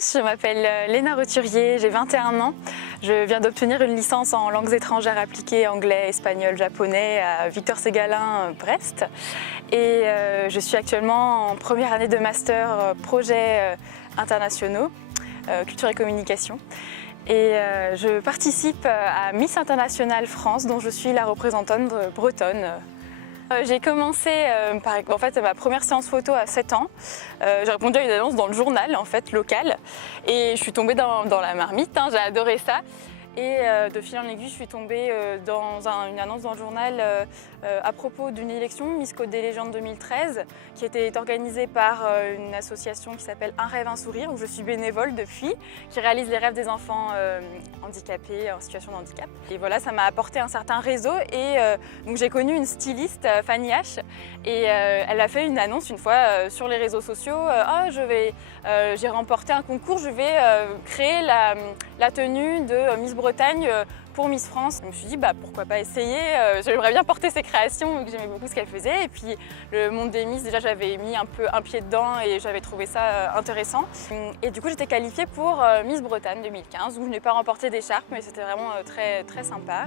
Je m'appelle Léna Roturier, j'ai 21 ans. Je viens d'obtenir une licence en langues étrangères appliquées, anglais, espagnol, japonais à Victor Ségalin, Brest. Et je suis actuellement en première année de master projets internationaux, culture et communication. Et je participe à Miss International France, dont je suis la représentante bretonne. J'ai commencé en fait, ma première séance photo à 7 ans. J'ai répondu à une annonce dans le journal en fait, local et je suis tombée dans la marmite, j'ai adoré ça. Et de fil en aiguille, je suis tombée dans une annonce dans le journal à propos d'une élection Miss Côte des Légendes 2013 qui était organisée par une association qui s'appelle Un rêve, un sourire, où je suis bénévole depuis, qui réalise les rêves des enfants handicapés, en situation de handicap. Et voilà, ça m'a apporté un certain réseau et donc j'ai connu une styliste, Fanny H, et elle a fait une annonce une fois sur les réseaux sociaux. J'ai remporté un concours, je vais créer la tenue de Miss Bretagne pour Miss France. Je me suis dit pourquoi pas essayer, j'aimerais bien porter ses créations vu que j'aimais beaucoup ce qu'elle faisait. Et puis le monde des Miss, déjà j'avais mis un peu un pied dedans et j'avais trouvé ça intéressant. Et du coup j'étais qualifiée pour Miss Bretagne 2015 où je n'ai pas remporté d'écharpe mais c'était vraiment très, très sympa.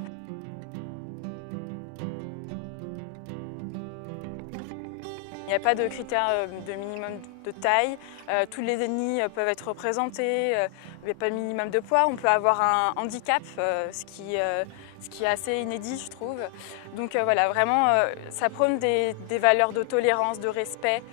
Il n'y a pas de critères de minimum de taille, tous les ethnies peuvent être représentés, il n'y a pas de minimum de poids, on peut avoir un handicap, ce qui est assez inédit je trouve. Donc voilà, vraiment ça prône des valeurs de tolérance, de respect,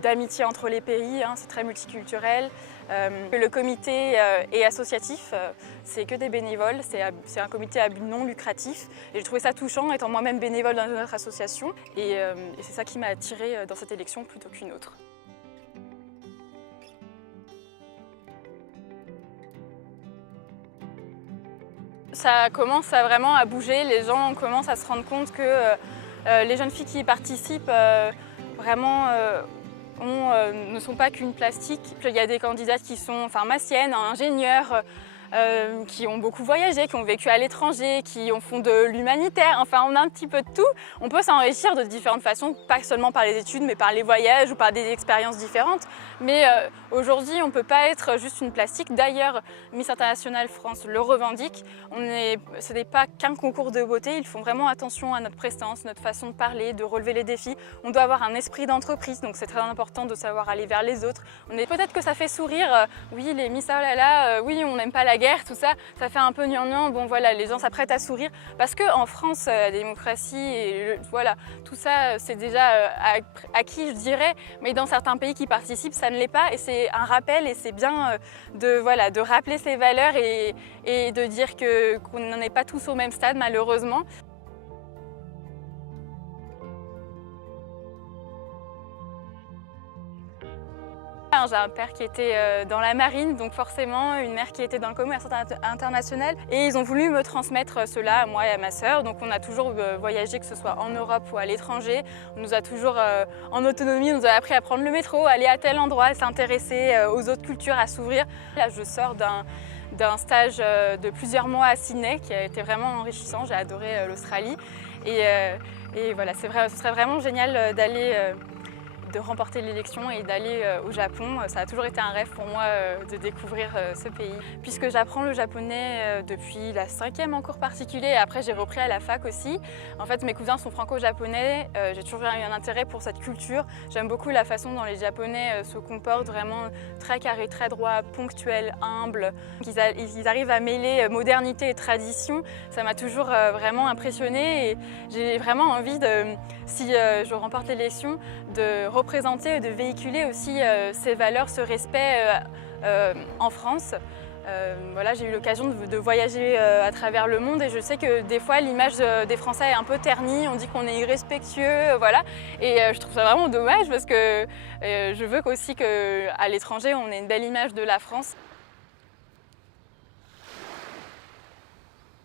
d'amitié entre les pays, c'est très multiculturel. Le comité est associatif, c'est que des bénévoles, c'est un comité à but non lucratif et j'ai trouvé ça touchant étant moi-même bénévole dans notre association et c'est ça qui m'a attirée dans cette élection plutôt qu'une autre. Ça commence vraiment à bouger, les gens commencent à se rendre compte que les jeunes filles qui y participent vraiment ne sont pas qu'une plastique. Il y a des candidates qui sont pharmaciennes, ingénieures, qui ont beaucoup voyagé, qui ont vécu à l'étranger, qui font de l'humanitaire, enfin on a un petit peu de tout. On peut s'enrichir de différentes façons, pas seulement par les études, mais par les voyages ou par des expériences différentes. Mais aujourd'hui, on ne peut pas être juste une plastique. D'ailleurs, Miss International France le revendique. Ce n'est pas qu'un concours de beauté, ils font vraiment attention à notre prestance, notre façon de parler, de relever les défis. On doit avoir un esprit d'entreprise, donc c'est très important de savoir aller vers les autres. Peut-être que ça fait sourire, oui les Miss, oh là là, oui on n'aime pas la guerre, tout ça, ça fait un peu gnangnan, bon voilà, les gens s'apprêtent à sourire. Parce qu'en France, la démocratie, et voilà, tout ça c'est déjà acquis je dirais, mais dans certains pays qui participent, ça ne l'est pas et c'est un rappel et c'est bien de rappeler ces valeurs et de dire qu'on n'en est pas tous au même stade malheureusement. J'ai un père qui était dans la marine, donc forcément une mère qui était dans le commerce international et ils ont voulu me transmettre cela à moi et à ma sœur. Donc on a toujours voyagé, que ce soit en Europe ou à l'étranger. On nous a toujours, en autonomie, on nous a appris à prendre le métro, aller à tel endroit, à s'intéresser aux autres cultures, à s'ouvrir. Là je sors d'un stage de plusieurs mois à Sydney qui a été vraiment enrichissant, j'ai adoré l'Australie et voilà, ce serait vraiment génial de remporter l'élection et d'aller au Japon. Ça a toujours été un rêve pour moi de découvrir ce pays. Puisque j'apprends le japonais depuis la 5e en cours particulier et après j'ai repris à la fac aussi. En fait mes cousins sont franco-japonais, j'ai toujours eu un intérêt pour cette culture. J'aime beaucoup la façon dont les japonais se comportent, vraiment très carré, très droit, ponctuel, humble. Ils arrivent à mêler modernité et tradition. Ça m'a toujours vraiment impressionnée et j'ai vraiment envie si je remporte l'élection, de représenter et de véhiculer aussi ces valeurs, ce respect en France. Voilà, j'ai eu l'occasion de voyager à travers le monde et je sais que des fois l'image des Français est un peu ternie, on dit qu'on est irrespectueux, voilà. Et je trouve ça vraiment dommage parce que je veux aussi qu'à l'étranger on ait une belle image de la France.